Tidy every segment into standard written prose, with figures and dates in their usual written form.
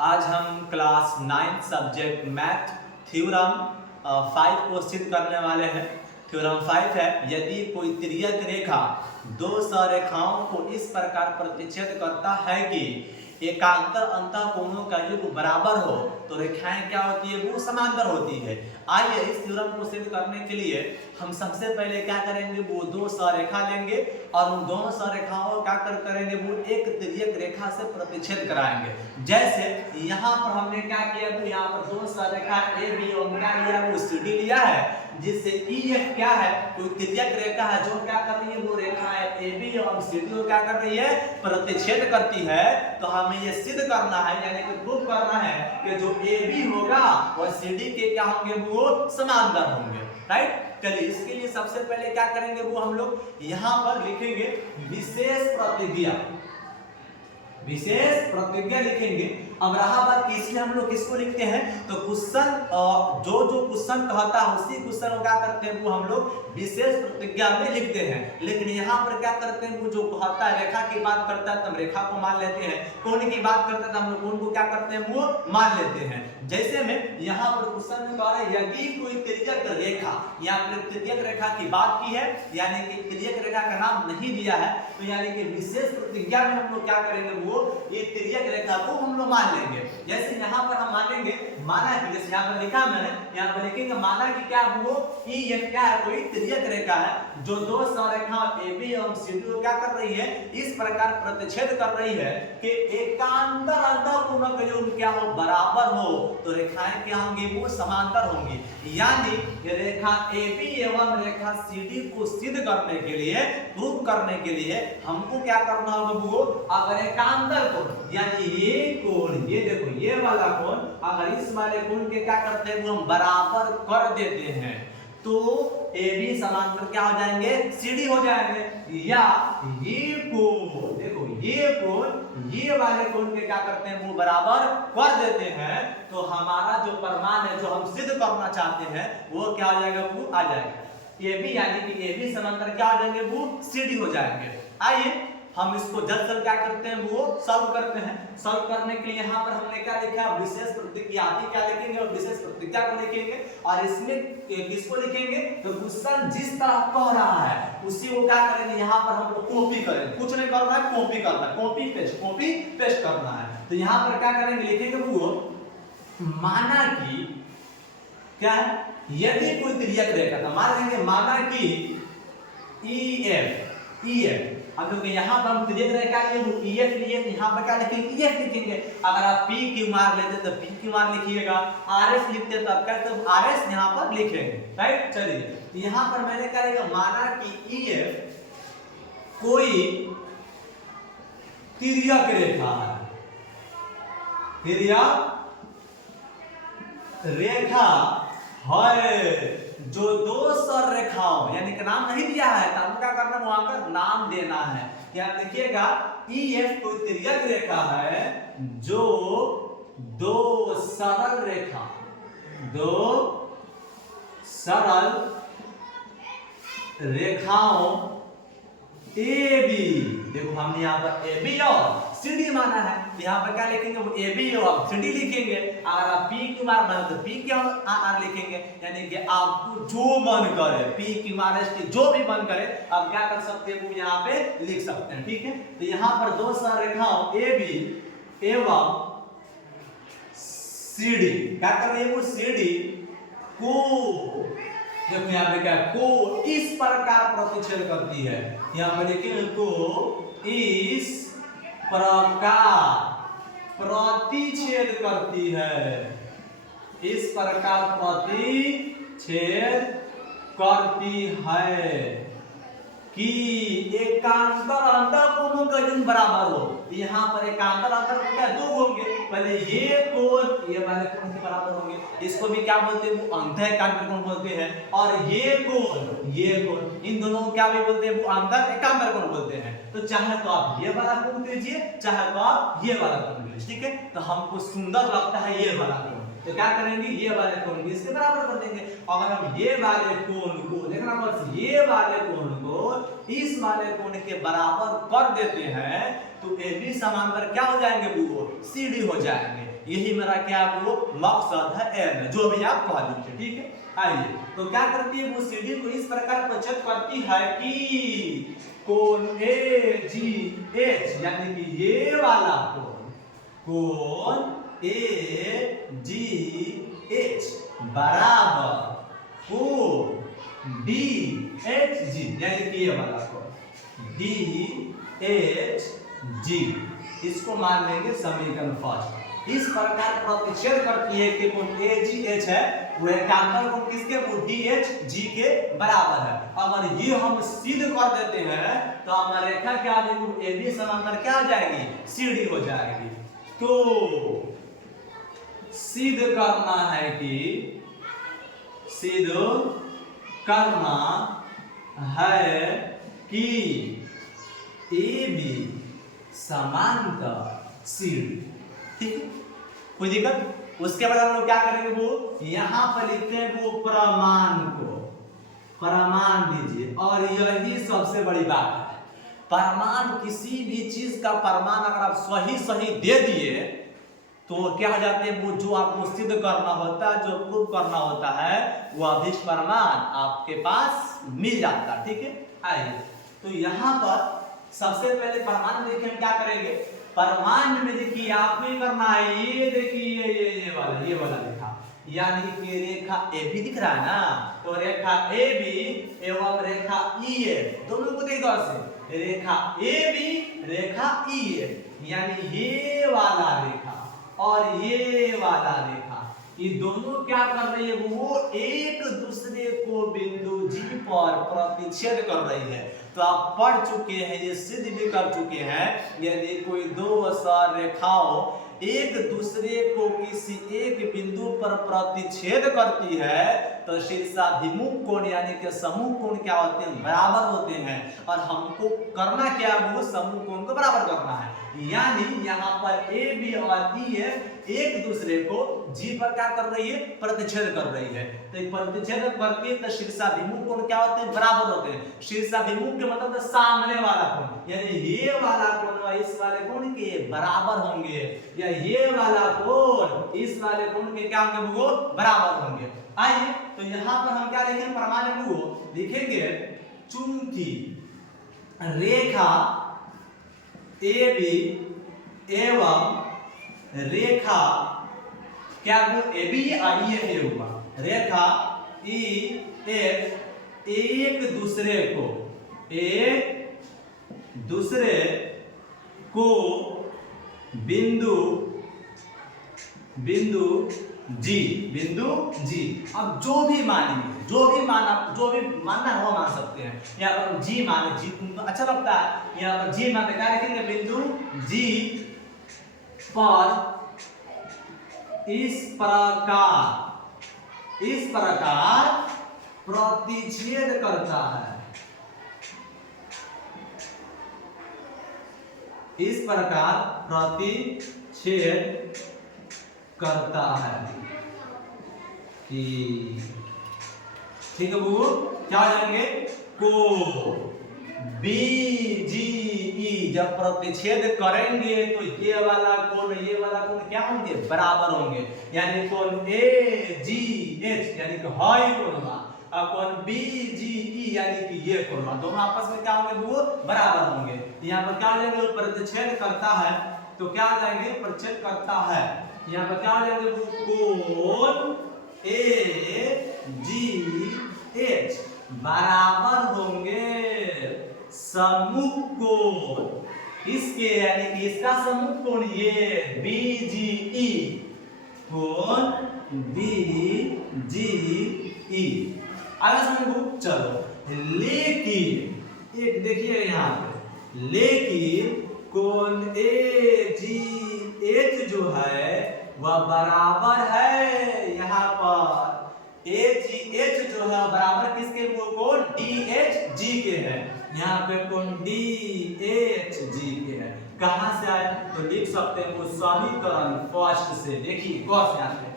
आज हम class 9 subject math theorem 5 को सिद्ध करने वाले हैं। थ्योरम 5 है, यदि कोई तिर्यक रेखा दो सरेखाओं को इस प्रकार प्रतिच्छेद करता है कि एकांतर अंतःकोणों का योग बराबर हो तो रेखाएं क्या होती है, वो समांतर होती है। आइए इस थ्योरम को सिद्ध करने के लिए हम सबसे पहले क्या करेंगे, वो दो सरेखा लेंगे और उन दोनों सरेखाओं को क्या करेंगे, वो एक तिर्यक रेखा से प्रतिच्छेद कराएंगे। जैसे यहाँ पर हमने क्या किया, वो यहाँ पर दो सरेखा ए बी और क्या लिया, वो सी डी लिया है, जिससे ई एफ क्या है, कोई तिर्यक रेखा है जो क्या कर रही है, वो रेखा है ए बी और सी डी को क्या कर रही है, प्रतिच्छेद करती है। तो हमें ये सिद्ध करना है, यानी कि प्रूफ करना है कि जो ए बी होगा और सी डी के क्या होंगे, वो समांतर होंगे। राइट, चलिए इसके लिए सबसे पहले क्या करेंगे, वो हम लोग यहाँ पर लिखेंगे विशेष प्रतिज्ञा। विशेष प्रतिज्ञा लिखेंगे। अब रहा बात कि इसलिए हम लोग किसको लिखते हैं, तो क्वेश्चन जो क्वेश्चन कहता है उसी क्वेश्चन को क्या करते हैं, वो हम लोग विशेष प्रतिज्ञा में लिखते हैं। लेकिन यहाँ पर क्या करते हैं, वो जो कहता है रेखा की बात करता है तो हम रेखा को मान लेते हैं, कोण की बात करता है तो हम लोग कोण को क्या करते हैं, वो मान लेते हैं। जैसे में यहाँ पर क्वेश्चन में कह रहा है यदि कोई तिर्यक रेखा, यहाँ पर तिर्यक रेखा की बात की है, यानी कि तिर्यक रेखा का नाम नहीं दिया है, तो यानी कि विशेष प्रतिज्ञा में हम लोग क्या करेंगे, वो ये तिर्यक रेखा को हम लोग मान लेंगे। जैसे यहाँ पर हम मानेंगे, माना कि जैसे यहाँ पर लिखा मैंने, यहाँ पर लिखेंगे माना कि क्या वो ई एफ क्या है, कोई तिर्यक रेखा है जो दो सरेखा ए बी और सी डी को क्या कर रही है, इस प्रकार प्रतिच्छेद कर रही है कि एकांतर अंतःकोण का योग क्या हो, बराबर हो, तो रेखाएं क्या होंगी, वो समांतर होंगी। यानी रेखा ए बी एवं रेखा सी डी को सिद्ध करने के लिए, प्रूव करने के लिए हमको क्या करना होगा, वो अगर एकांतर कोण यानी ये कोण, ये देखो ये वाला कोण, अगर इस वाले कोण के क्या करते हैं, वो हम बराबर कर देते हैं तो ए बी समांतर क्या हो जाएंगे, सी डी हो जाएंगे। या ये कोण देखो, ये कोण ये वाले कोण के क्या करते हैं, वो बराबर कर देते हैं, तो हमारा जो प्रमाण है, जो हम सिद्ध करना चाहते हैं, वो क्या हो जाएगा, वो आ जाएगा ए बी, यानी कि ए बी समांतर क्या हो जाएंगे, वो सी डी हो जाएंगे। आइए हम इसको जल्द से क्या करते हैं, वो सॉल्व करते हैं। सॉल्व करने के लिए यहाँ पर हमने क्या लिखा, विशेष प्रतिज्ञा क्या लिखेंगे और विशेष प्रतिज्ञा को लिखेंगे, और इसमें किसको लिखेंगे, तो क्वेश्चन जिस तरह कह रहा है उसी को क्या करेंगे, यहाँ पर हम लोग कॉपी करेंगे, कुछ नहीं करना है, कॉपी करना है, कॉपी पेस्ट करना है। तो यहाँ पर क्या करेंगे, लिखेंगे वो माना कि क्या है, यदि कोई तिर्यक रेखा, तो मान लेंगे माना कि ई एफ हम लोग यहाँ पर हम तिर्यक रेखा लिए वो ई एफ लिए, तो यहाँ पर क्या लिखेंगे, ई एफ लिखेंगे। अगर आप पी क्यू आर लेते तो पी क्यू आर लिखिएगा, आर एस लिखते तो आप क्या, तो आर एस यहाँ पर लिखेंगे। राइट, चलिए यहाँ पर मैंने क्या लिखा, माना कि ई एफ कोई तिर्यक रेखा है, तिर्यक रेखा है जो दो सररेखाओं, यानी कि नाम नहीं दिया है, तो आपको क्या करना है, वहां पर नाम देना है। यहाँ देखिएगा ई एफ कोई तिर्यक रेखा है जो दो सरल रेखा, दो सरल रेखाओं ए बी, देखो हमने यहाँ पर ए बी और सी डी माना है, तो यहाँ पर क्या लिखेंगे, वो ए बी और सी डी लिखेंगे। अगर आप पी क्यू आर माने तो पी क्यू आर लिखेंगे, यानी कि आपको जो मन करे, P Q R S T जो भी मन करे आप क्या कर सकते हैं, वो यहाँ पे लिख सकते हैं। ठीक है, तो यहाँ पर दो सररेखाओं ए बी एवं सी डी क्या कर रही है, वो सी डी को देखो यहाँ पे क्या, को इस प्रकार प्रतिच्छेद करती है, यहाँ पर देखिए को इस प्रकार प्रतिच्छेद करती है, इस प्रकार प्रतिच्छेद करती है कि एकांतर अंतःकोणों का योग बराबर हो। यहाँ पर एकांतर अंतःकोण क्या, दो होंगे, पहले ये कोण ये वाले कोण के बराबर होंगे, इसको भी क्या बोलते हैं, वो अंतः एकांतर कोण बोलते हैं, और ये कोण इन दोनों को क्या भी बोलते हैं, वो अंतर एकांतर कोण बोलते हैं। तो चाहे तो आप ये वाला कोण कीजिए, चाहे तो आप ये वाला कोण कीजिए। ठीक है, तो हमको सुंदर लगता है ये वाला कोण, तो क्या करेंगे, ये वाले कोण को इसके बराबर कर देंगे। अगर हम ये वाले कोण को देखना, बस ये वाले कोण को इस वाले कोण के बराबर कर देते हैं तो ए बी समांतर क्या हो जाएंगे, वो सी डी हो जाएंगे। यही मेरा क्या वो मकसद है, एम है, जो भी आप कह लीजिए, ठीक है। आइए, तो क्या करती है वो सीडी को इस प्रकार प्रचलित करती है कि कोण ए जी एच, यानी कि ये वाला कोण ए जी एच बराबर कोण डी एच जी, यानी कि ये वाला कोण डी एच जी, इसको मान लेंगे समीकरण फर्स्ट। इस प्रकार प्रतिच्छेद करती है कि कोण ए जी एच है वो रेखांतर कोण किसके, वो डी एच जी के बराबर है। अगर ये हम सिद्ध कर देते हैं तो हमारी रेखा क्या आ जाएगी, ए बी समांतर क्या आ जाएगी, सी डी हो जाएगी। तो सिद्ध करना है कि सिद्ध करना है कि ए बी समांतर सी डी, ठीक है, कोई दिक्कत। उसके बाद हम लोग क्या करेंगे, वो यहां पर लिखते हैं वो प्रमाण को, प्रमाण दीजिए। और यही सबसे बड़ी बात है, प्रमाण किसी भी चीज का प्रमाण अगर आप सही सही दे दिए तो क्या हो जाते हैं, वो जो आपको सिद्ध करना होता है, जो प्रूव करना होता है, वह भी प्रमाण आपके पास मिल जाता है, ठीक है। आइए, तो यहाँ पर सबसे पहले प्रमाण देखिए हम क्या करेंगे। प्रमाण में देखिए आपको ये करना है, ये देखिए ये वाला रेखा, यानी कि रेखा ए बी दिख रहा है ना, तो रेखा ए बी एवं रेखा ई एफ दोनों को देखो से, रेखा A B Rekha E F, यानी ये वाला रेखा और ये वाला रेखा, ये दोनों क्या कर रही है, वो एक दूसरे को बिंदु जी पर प्रतिच्छेद कर रही है। तो आप पढ़ चुके हैं, ये सिद्ध भी कर चुके हैं, यदि कोई दो रेखाओं एक दूसरे को किसी एक बिंदु पर प्रतिच्छेद करती है तो शीर्षाभिमुख कोण यानी कि समूह कोण क्या होते हैं, बराबर होते हैं। और हमको करना क्या, वो समूह कोण को बराबर करना है। यानी यहाँ पर ए बी और ई एफ एक दूसरे को जी पर क्या कर रही है, प्रतिच्छेद कर रही है। तो प्रतिच्छेद करके तो शीर्षाभिमुख कोण क्या होते हैं, बराबर होते हैं। शीर्षाभिमुख के मतलब तो सामने वाला कोण, यानी ये वाला कोण इस वाले कोण के बराबर होंगे, या ये वाला कोण इस वाले कोण के क्या होंगे, वो बराबर होंगे। आइए, तो यहाँ पर हम क्या लिखेंगे, प्रमाण को लिखेंगे, चूंकि रेखा ए बी एवं रेखा क्या वो ए बी आई एफ हुआ, रेखा ई एफ एक दूसरे को बिंदु जी, अब जो भी मानेंगे, जो भी मानना है वो मान सकते हैं, या जी माने, जी तुमको अच्छा लगता है, या जी माने क्या लिखेंगे, बिंदु जी पर इस प्रकार प्रतिच्छेद करता है, इस प्रकार प्रतिच्छेद करता है कि, ठीक है वो क्या हो जाएंगे, को बी जी ई जब प्रतिच्छेद करेंगे तो ये वाला कोण क्या होंगे, बराबर होंगे। यानी कोण ए जी एच यानी कि हाई कोण, और कोण बी जी ई यानी कि ये कोण, दोनों आपस में क्या होंगे, वो बराबर होंगे। यहाँ पर क्या लेंगे, प्रतिच्छेद करता है, तो क्या जाएंगे, प्रतिच्छेद करता है, यहाँ पर क्या जाएंगे, कोण ए जी एच बराबर होंगे समूह कोण इसके, यानी कि इसका समूह कोण ये बी जी ई, कोण बी जी ई। आगे समझो, चलो लेकिन एक देखिए यहाँ पे, लेकिन कोण ए जी एच जो है वह बराबर है, यहाँ पर ए जी एच जो है बराबर किसके, वो कोण डी एच जी के है, यहाँ पे कोण डी एच जी के है। कहां से आया, तो लिख सकते हैं वो समीकरण फर्स्ट से, देखिए गौर से आते हैं।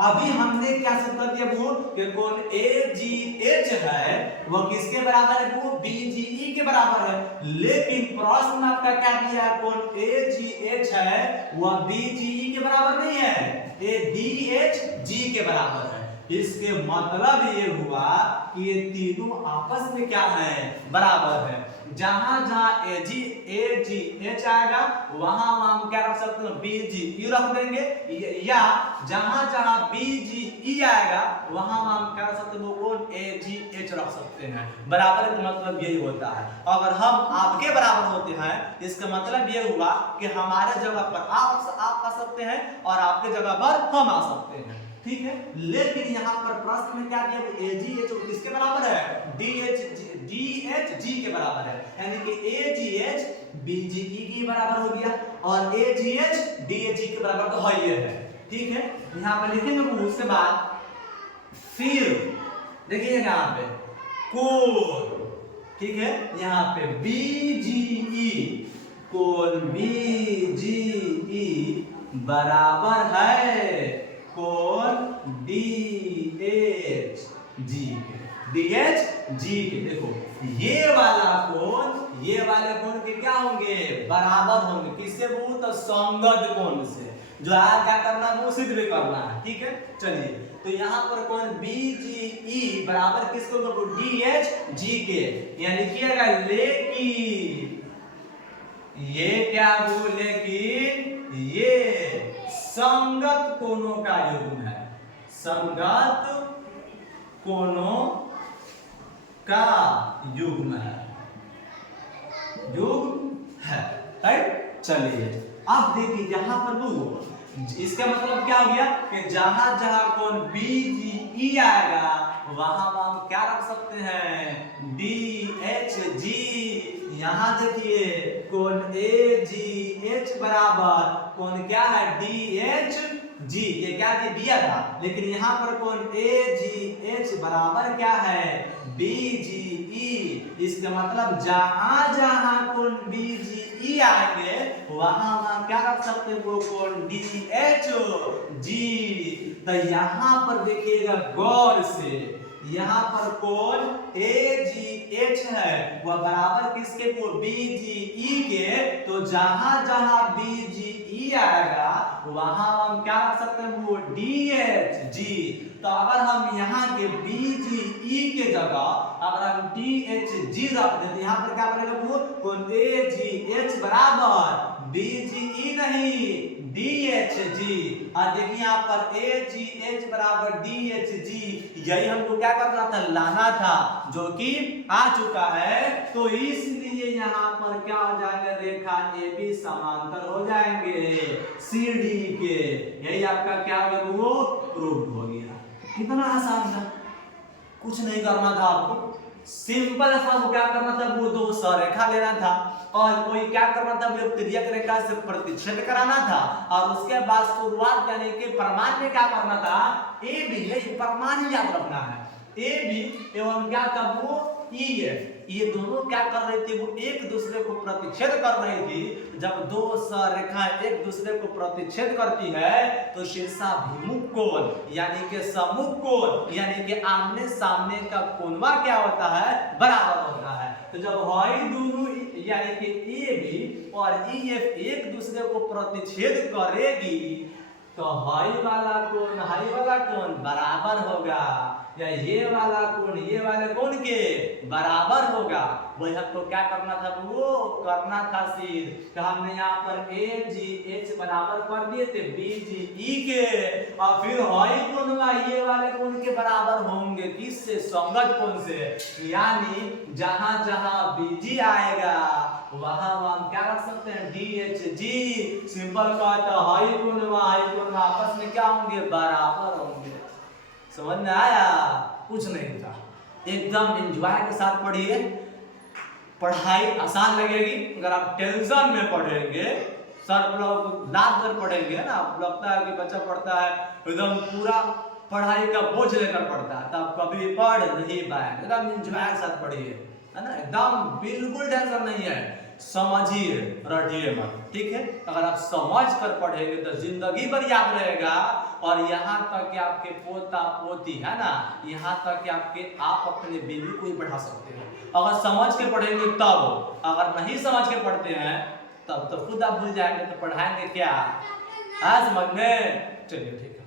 अभी हमने क्या सिद्ध कर दिया, वो कि कोण ए जी एच है वो किसके बराबर है, वो बी जी ई के बराबर है। लेकिन प्रश्न आपका क्या दिया है, कोण ए जी एच है वह बी जी ई के बराबर नहीं है, ये DHG के बराबर है। इसके मतलब ये हुआ कि ये तीनों आपस में क्या है, बराबर है। जहां जहां AG आएगा वहां हम क्या रख सकते हैं, BGE रख देंगे, या जहां जहां BGE आएगा वहां हम क्या रख सकते हैं, वो कौन AGH रख सकते हैं। बराबर का मतलब यही होता है। अगर हम आपके बराबर होते हैं इसका मतलब ये हुआ कि हमारे जगह पर आप आ सकते हैं और आपके जगह पर हम आ सकते हैं, ठीक है। लेकिन यहाँ पर प्रश्न में क्या दिया, AGH किसके बराबर है, DHG के बराबर है, यानी कि AGH BGE के बराबर हो गया और AGH DHG के बराबर तो है ही है, ठीक है। यहाँ पर लिखेंगे उसके बाद फिर देखिए यहाँ पे कोण, ठीक है, यहाँ पे BGE कोण BGE बराबर है कोण DHG के। देखो ये वाला कोण ये वाले कोण के क्या होंगे, बराबर होंगे। किससे, तो संगत कोण से। जो है क्या करना है, वो सिद्ध भी करना है, ठीक है। चलिए तो यहाँ पर कोण BGE बराबर किसको, DHG के। यहाँ लिखिएगा लेकिन ये क्या बोले कि ये संगत कोणों का युग्म है, संगत कोणों का युग्म है, युग्म है, राइट। चलिए अब देखिए यहाँ पर वो इसका मतलब क्या हो गया कि जहां जहां कोण BGE आएगा वहां हम क्या रख सकते हैं, DHG। यहाँ देखिए कोण AGH बराबर कोण क्या है, DHG। ये क्या दिया था, लेकिन यहाँ पर कोण AGH बराबर क्या है, BGE। इसका मतलब जहां जहां कोण BGE आएंगे वहां हम क्या रख सकते हैं, वो कोण DHG। तो यहाँ पर देखिएगा गौर से, यहाँ पर कोण AGH है वह बराबर किसके, को BGE के। तो जहां जहां BGE आएगा वहां हम क्या रख सकते हैं, वो DHG। तो अगर हम यहाँ के BGE के जगह अगर हम DHG रख देते, यहाँ पर क्या बनेगा, वो कोण AGH बराबर BGE नहीं DHG। और देखिए यहाँ पर AGH बराबर DHG, यही हमको क्या करना था, लाना था, जो कि आ चुका है। तो इसलिए यहाँ पर क्या हो जाएगा, रेखा AB समांतर हो जाएंगे CD के। यही आपका क्या हो गया, वो प्रूव हो गया। कितना आसान था, कुछ नहीं करना था आपको, सिंपल सा वो क्या करना था, वो दो रेखा लेना था और कोई क्या करना था, वो तिर्यक रेखा से प्रतिच्छेद कराना था और उसके बाद शुरुआत यानी कि प्रमाण में क्या करना था, AB, ये प्रमाण याद रखना है, AB एवं क्या था, वो EF, ये दोनों क्या कर रही थी, वो एक दूसरे को प्रतिच्छेद कर रही थी। जब दो रेखाएं एक दूसरे को प्रतिच्छेद करती है तो शीर्षाभिमुख कोण यानी कि सम्मुख कोण यानी कि आमने सामने का कोणवा क्या होता है, बराबर होता है। तो जब हई दोनों यानी कि AB और EF एक दूसरे को प्रतिच्छेद करेगी तो हई वाला कोण बराबर होगा, या ये वाला कोण ये वाले कोण के बराबर होगा। वही हमको क्या करना था, वो करना था सिद्ध। तो हमने यहाँ पर AGH बराबर कर दिए थे BGE के, और फिर हई कोणवा ये वाले कोण के बराबर होंगे किससे, संगत कोण से। यानी जहां जहां BG आएगा वहां हम क्या रख सकते हैं, DHG। सिंपल कहता है हई कोणवा आपस में क्या होंगे, बराबर होंगे। समझ में आया, कुछ नहीं था, एकदम एंजॉय के साथ पढ़िए, पढ़ाई आसान लगेगी। अगर आप टेंशन में पढ़ेंगे, सर लोग लाद कर पढ़ेंगे ना, लगता है कि बच्चा पढ़ता है एकदम पूरा पढ़ाई का बोझ लेकर पढ़ता है, तब कभी भी पढ़ नहीं पाएंगे। एकदम एंजॉय के साथ पढ़िए, है ना, एकदम बिल्कुल टेंशन नहीं है, समझिए, रटिए मत, ठीक है। अगर आप समझ कर पढ़ेंगे तो जिंदगी भर याद रहेगा, और यहाँ तक कि आपके पोता पोती है ना, यहाँ तक कि आप अपने बेबी को ही पढ़ा सकते हैं अगर समझ के पढ़ेंगे तब। अगर नहीं समझ के पढ़ते हैं तब तो खुद आप भूल जाएंगे, तो पढ़ाएंगे क्या, आज समझ में चलिए ठीक है।